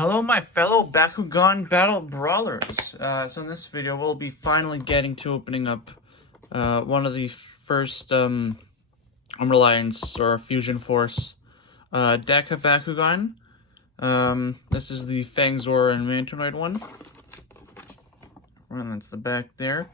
Hello my fellow Bakugan battle brawlers. So in this video we'll be finally getting to opening up one of the first Alliance or Fusion Force Deka Bakugan. This is the FANGZOR and Mantonoid one. And that's the back there.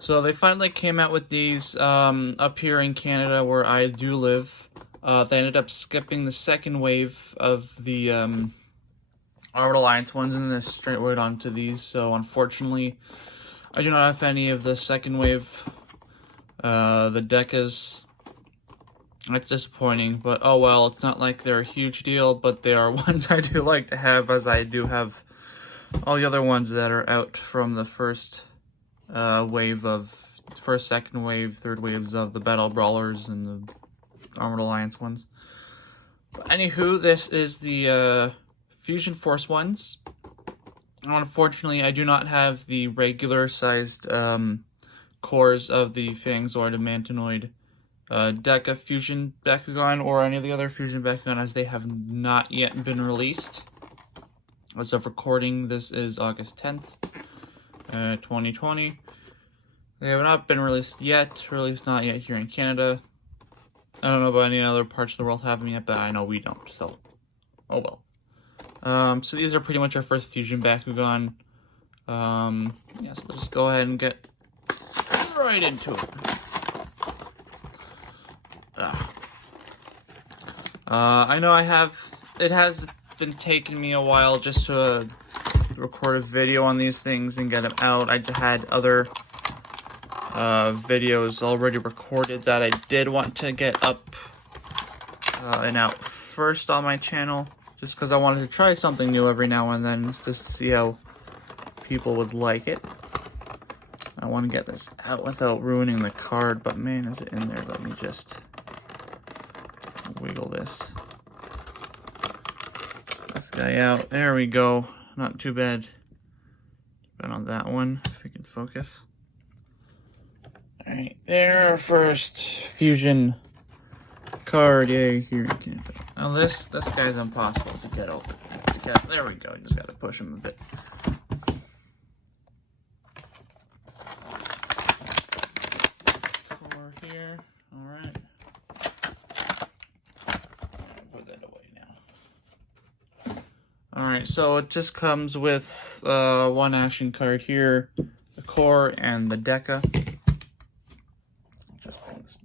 So they finally came out with these up here in Canada where I do live. They ended up skipping the second wave of the Armored Alliance ones and then straight right onto these. So unfortunately, I do not have any of the second wave, the Dekas. That's disappointing, but oh well, it's not like they're a huge deal, but they are ones I do like to have, as I do have all the other ones that are out from the first second wave, third waves of the Battle Brawlers and the Armored Alliance ones. But anywho, this is the Fusion Force ones. Unfortunately, I do not have the regular sized cores of the FANGZOR and Mantonoid Deka Fusion Bakugan or any of the other Fusion Bakugan, as they have not yet been released. As of recording, this is August 10th, 2020. They have not been released yet, or at least not yet here in Canada. I don't know about any other parts of the world having it, but I know we don't, so oh well. So these are pretty much our first Fusion Bakugan. Yeah, so let's just go ahead and get right into it. I know it has been taking me a while just to record a video on these things and get them out. I had other videos already recorded that I did want to get up and out first on my channel, just because I wanted to try something new every now and then, just to see how people would like it. I want to get this out without ruining the card, but man, is it in there. Let me just wiggle this guy out. There we go. Not too bad. But on that one, if we can focus. Alright, there, our first Fusion card, yay, here in Canada. Now this guy's impossible to get open. There we go, just gotta push him a bit. Core here, alright. Put that away now. Alright, so it just comes with one action card here, the core and the Deka.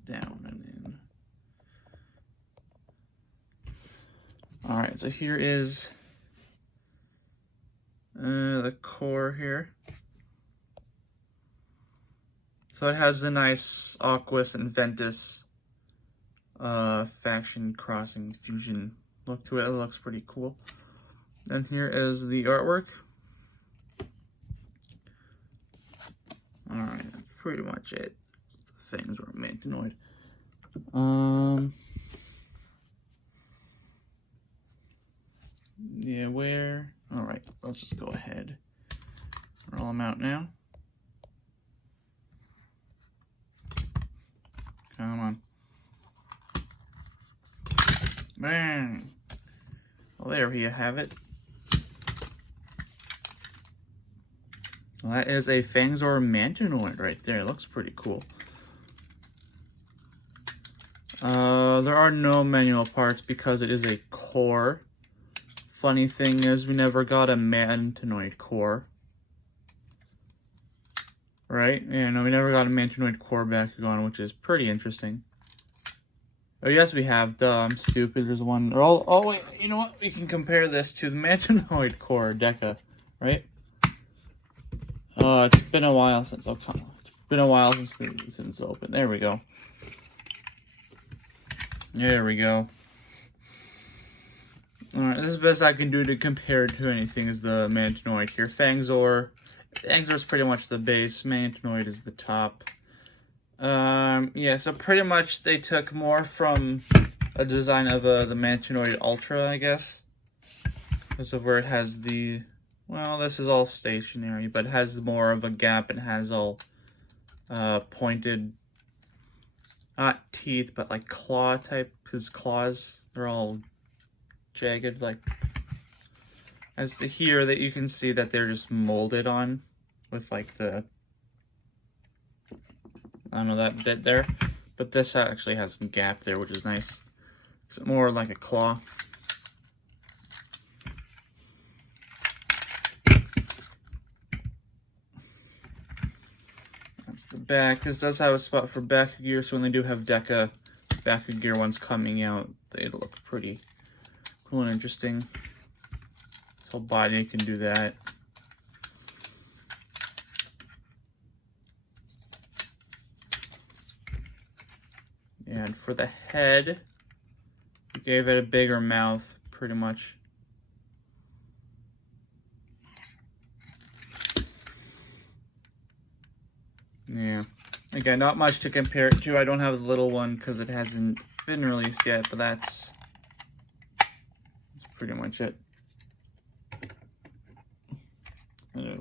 Down and in. Alright, so here is the core here. So it has a nice Aquas and Ventus faction crossing fusion look to it. It looks pretty cool. Then here is the artwork. Alright, that's pretty much it. Things were Mantonoid. Yeah, where? Alright, let's just go ahead. Roll them out now. Come on. Bang! Well, there you have it. Well, that is a FANGZOR Mantonoid right there. It looks pretty cool. There are no manual parts because it is a core. Funny thing is, we never got a Mantonoid core. Right? Yeah, no, we never got a Mantonoid core Bakugan, which is pretty interesting. Oh, yes, we have. Duh, I'm stupid. There's one. Oh, wait, you know what? We can compare this to the Mantonoid core Deka, right? It's been a while since it's been a while since it's open. There we go. There we go. Alright, this is the best I can do to compare it to anything is the Mantonoid here. FANGZOR is pretty much the base. Mantonoid is the top. Yeah, so pretty much they took more from a design of the Mantonoid Ultra, I guess. Because of where it has the... Well, this is all stationary, but it has more of a gap and has all pointed... Not teeth, but like claw type. His claws are all jagged, like as to here that you can see that they're just molded on with like the, I don't know, that bit there. But this actually has a gap there, which is nice. It's more like a claw. That's the back. This does have a spot for back gear, so when they do have Deka back gear ones coming out, they look pretty cool and interesting. This whole body can do that. And for the head, we gave it a bigger mouth, pretty much. Yeah. Again, not much to compare it to. I don't have the little one because it hasn't been released yet, but that's pretty much it. There.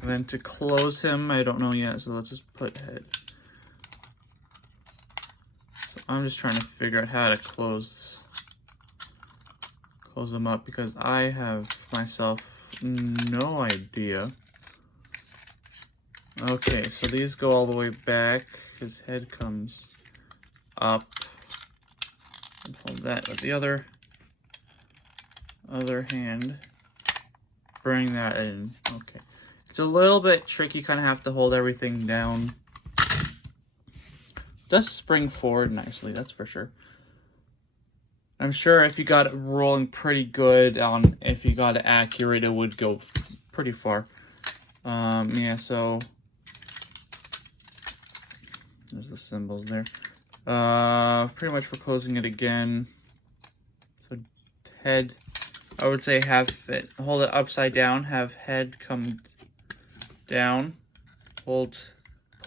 And then to close him, I don't know yet, so let's just put head. So I'm just trying to figure out how to close them up because I have myself no idea. Okay, so these go all the way back. His head comes up. And hold that with the other hand. Bring that in. Okay. It's a little bit tricky, kind of have to hold everything down. Does spring forward nicely, that's for sure. I'm sure if you got it rolling pretty good, if you got it accurate, it would go pretty far. Yeah, so there's the symbols there. Pretty much for closing it again. So head, I would say hold it upside down, have head come down, pull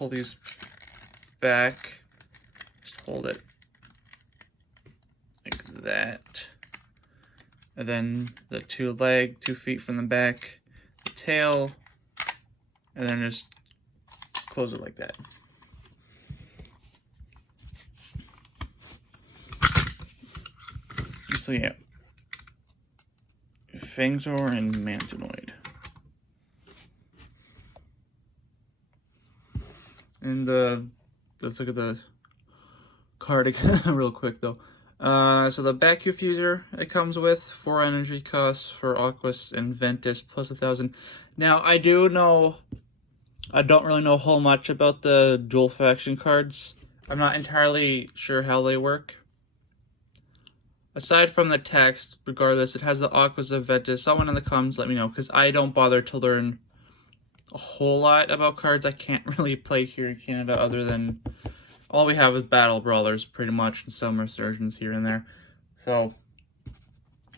these back, just hold it like that, and then the 2 feet from the back, the tail, and then just close it like that. So yeah, FANGZOR and Mantonoid. And let's look at the card again real quick though. So the Baku fuser it comes with 4 energy costs for Aquas and Ventus plus 1,000. Now I don't really know a whole much about the dual faction cards. I'm not entirely sure how they work. Aside from the text, regardless, it has the Aquas and Ventus. Someone in the comments let me know, because I don't bother to learn a whole lot about cards. I can't really play here in Canada other than all we have is Battle Brawlers pretty much and some Resurgence here and there. So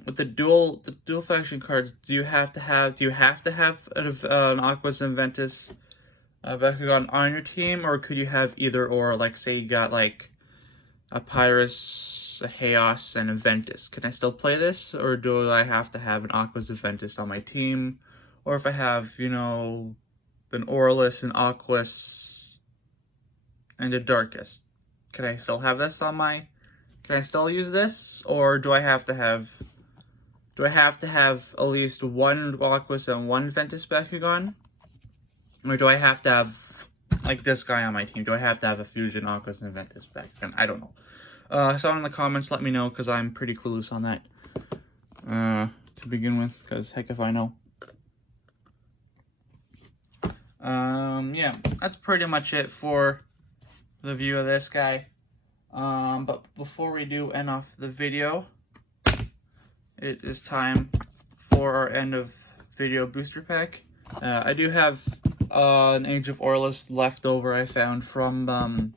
with the dual faction cards, do you have to have an Aquas and Ventus Bakugan on your team, or could you have either or? Like say you got like a Pyrus, a Chaos, and a Ventus. Can I still play this, or do I have to have an Aquas and Ventus on my team? Or if I have, you know, an Aurelus, an Aquas, and a Darkest, can I still have this on my... Can I still use this? Or do I have to have... Do I have to have at least 1 Aquas and 1 Ventus Bakugan? Or do I have to have, like this guy on my team, do I have to have a Fusion Aquas and Ventus Bakugan? I don't know. Someone in the comments let me know, because I'm pretty clueless on that. To begin with, because heck if I know. Yeah, that's pretty much it for the view of this guy. But before we do end off the video, it is time for our end of video booster pack. I do have an Age of Aurelus left over I found from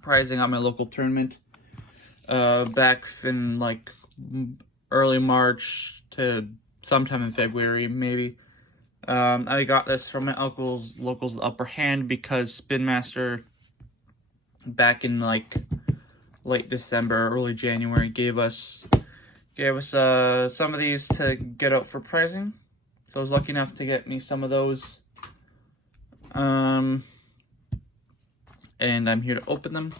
prizing at my local tournament back in like early March to sometime in February maybe. I got this from my uncle's local's Upper Hand because Spin Master back in like late December, early January gave us some of these to get out for pricing. So I was lucky enough to get me some of those. and I'm here to open them.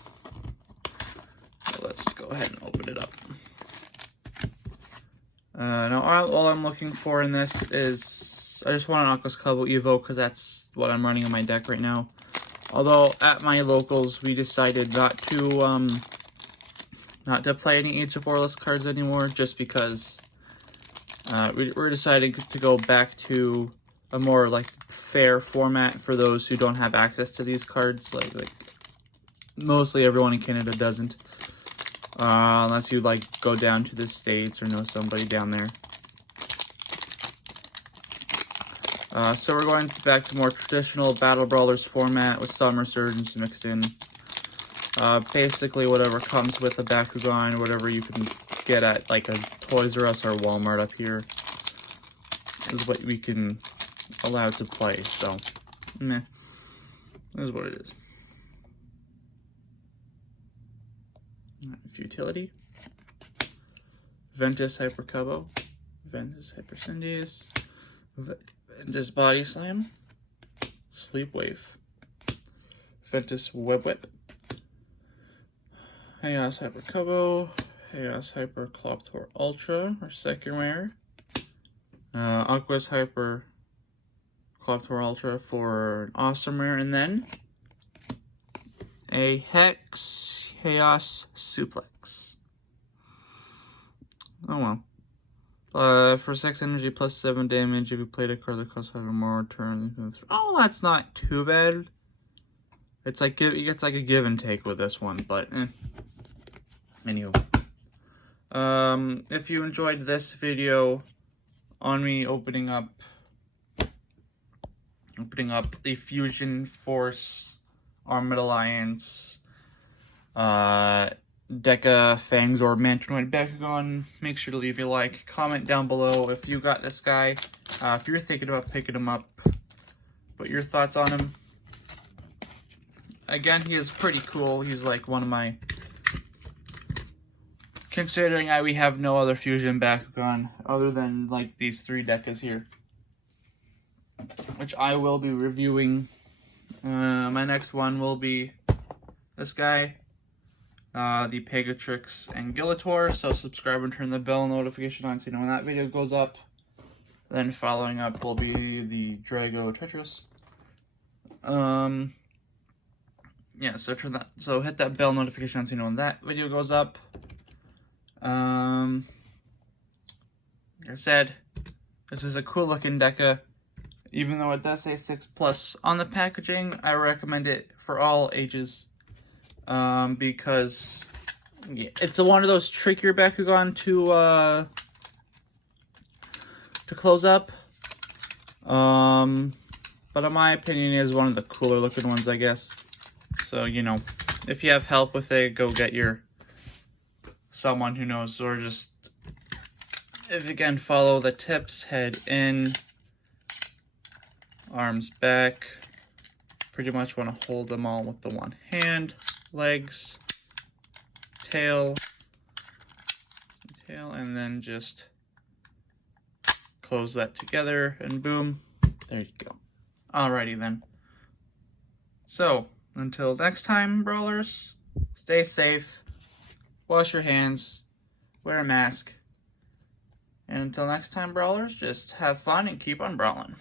So let's go ahead and open it up. Now all I'm looking for in this is, I just want an Aquos Cabo Evo because that's what I'm running in my deck right now. Although at my locals we decided not to play any Age of Orless cards anymore, just because we're deciding to go back to a more like fair format for those who don't have access to these cards. Like mostly everyone in Canada doesn't, unless you like go down to the States or know somebody down there. So we're going back to more traditional Battle Brawlers format with some Resurgence mixed in. Basically whatever comes with a Bakugan, whatever you can get at like a Toys R Us or Walmart up here is what we can allow to play, so meh, this is what it is. Futility, Ventus Hyper Cabo, Ventus Hyper Cindies, Ventus Body Slam, Sleep Wave, Ventus Web Whip, Chaos Hyper Cabo, Chaos Hyper Cloptor Ultra, or second rare, Aquos Hyper Cloptor Ultra for an awesome rare, and then a Hex Chaos Suplex. Oh well. For 6 energy plus 7 damage, if you played a card that costs 5 or more turn. Oh, that's not too bad. It's like it's like a give and take with this one, but anyway. If you enjoyed this video on me opening up the Fusion Force Armored Alliance Deca FANGZOR Mantonoid Bakugan, make sure to leave a like, comment down below if you got this guy, if you're thinking about picking him up, what your thoughts on him. Again, he is pretty cool. He's like one of my, considering we have no other Fusion Bakugan other than like these 3 Dekas here, which I will be reviewing. My next one will be this guy, the Pegatrix and Gillator, so subscribe and turn the bell notification on so you know when that video goes up. Then following up will be the Drago Tetris. Yeah, so hit that bell notification on so you know when that video goes up. Like I said, this is a cool looking Deca. Even though it does say 6+ on the packaging, I recommend it for all ages. Because yeah, it's one of those trickier Bakugan to close up. But in my opinion, it is one of the cooler looking ones, I guess. So, you know, if you have help with it, go get someone who knows, or just, if you can follow the tips, head in, arms back, pretty much want to hold them all with the one hand, legs, tail, and then just close that together, and boom, there you go. Alrighty then. So, until next time, brawlers, stay safe, wash your hands, wear a mask, and until next time, brawlers, just have fun and keep on brawling.